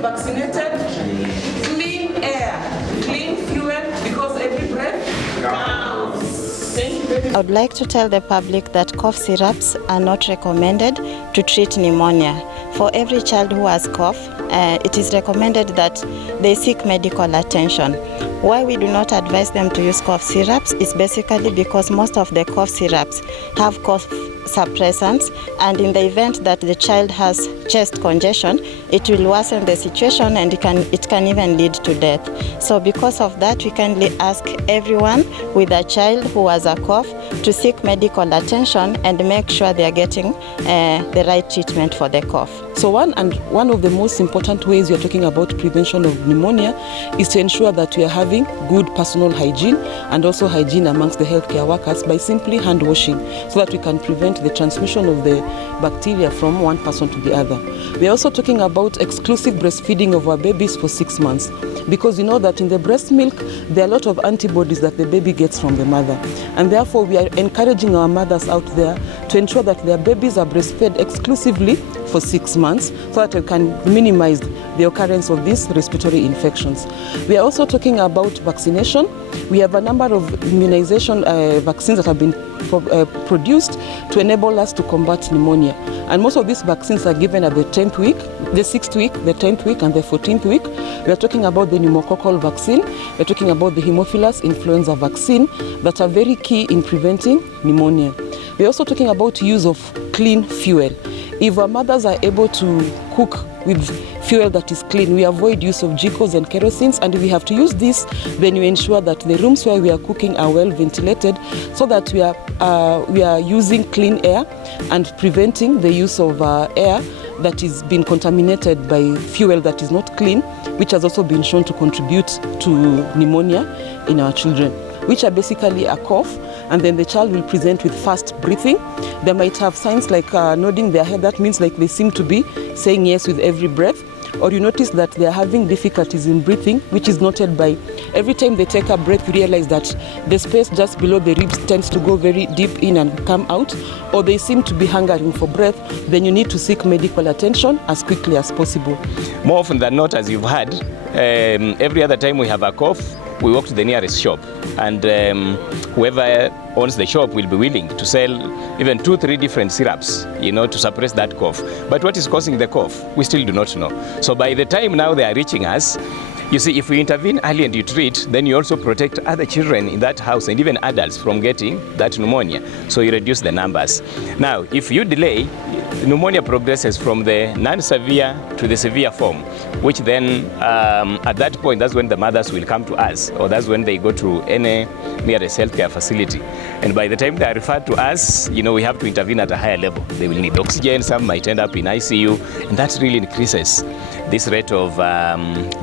vaccinated, clean air, clean fuel, because every breath counts. Thank you very much. I would like to tell the public that cough syrups are not recommended to treat pneumonia. For every child who has cough, it is recommended that they seek medical attention. Why we do not advise them to use cough syrups is basically because most of the cough syrups have cough suppressants, and in the event that the child has chest congestion, it will worsen the situation and it can even lead to death. So because of that, we kindly ask everyone with a child who has a cough to seek medical attention and make sure they are getting the right treatment for the cough. So one of the most important ways we are talking about prevention of pneumonia is to ensure that we are having good personal hygiene and also hygiene amongst the healthcare workers by simply hand washing, so that we can prevent the transmission of the bacteria from one person to the other. We are also talking about exclusive breastfeeding of our babies for 6 months, because we know that in the breast milk there are a lot of antibodies that the baby gets from the mother, and therefore we are encouraging our mothers out there to ensure that their babies are breastfed exclusively for 6 months, so that we can minimize the occurrence of these respiratory infections. We are also talking about vaccination. We have a number of immunization vaccines that have been produced to enable us to combat pneumonia. And most of these vaccines are given at the 10th week, the 6th week, the 10th week, and the 14th week. We are talking about the pneumococcal vaccine. We are talking about the Haemophilus influenza vaccine that are very key in preventing pneumonia. We are also talking about use of clean fuel. If our mothers are able to cook with fuel that is clean, we avoid use of jikos and kerosene, and if we have to use this, then we ensure that the rooms where we are cooking are well ventilated, so that we are using clean air and preventing the use of air that is being contaminated by fuel that is not clean, which has also been shown to contribute to pneumonia in our children, which are basically a cough, and then the child will present with fast breathing. They might have signs like nodding their head. That means like they seem to be saying yes with every breath. Or you notice that they are having difficulties in breathing, which is noted by every time they take a breath, you realize that the space just below the ribs tends to go very deep in and come out, or they seem to be hungering for breath. Then you need to seek medical attention as quickly as possible. More often than not, as you've heard, every other time we have a cough, we walk to the nearest shop, and whoever owns the shop will be willing to sell even 2-3 different syrups, to suppress that cough. But what is causing the cough, we still do not know. So by the time now they are reaching us, you see, if we intervene early and you treat, then you also protect other children in that house and even adults from getting that pneumonia. So you reduce the numbers. Now, if you delay, pneumonia progresses from the non-severe to the severe form, which then at that point, that's when the mothers will come to us, or that's when they go to any nearest healthcare facility. And by the time they are referred to us, we have to intervene at a higher level. They will need oxygen, some might end up in ICU, and that really increases this rate of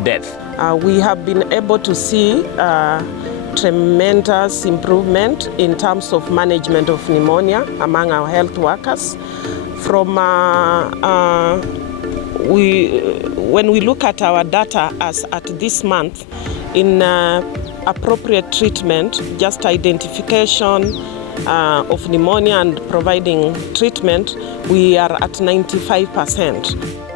death. We have been able to see tremendous improvement in terms of management of pneumonia among our health workers. From when we look at our data as at this month, in appropriate treatment, just identification of pneumonia and providing treatment, we are at 95%.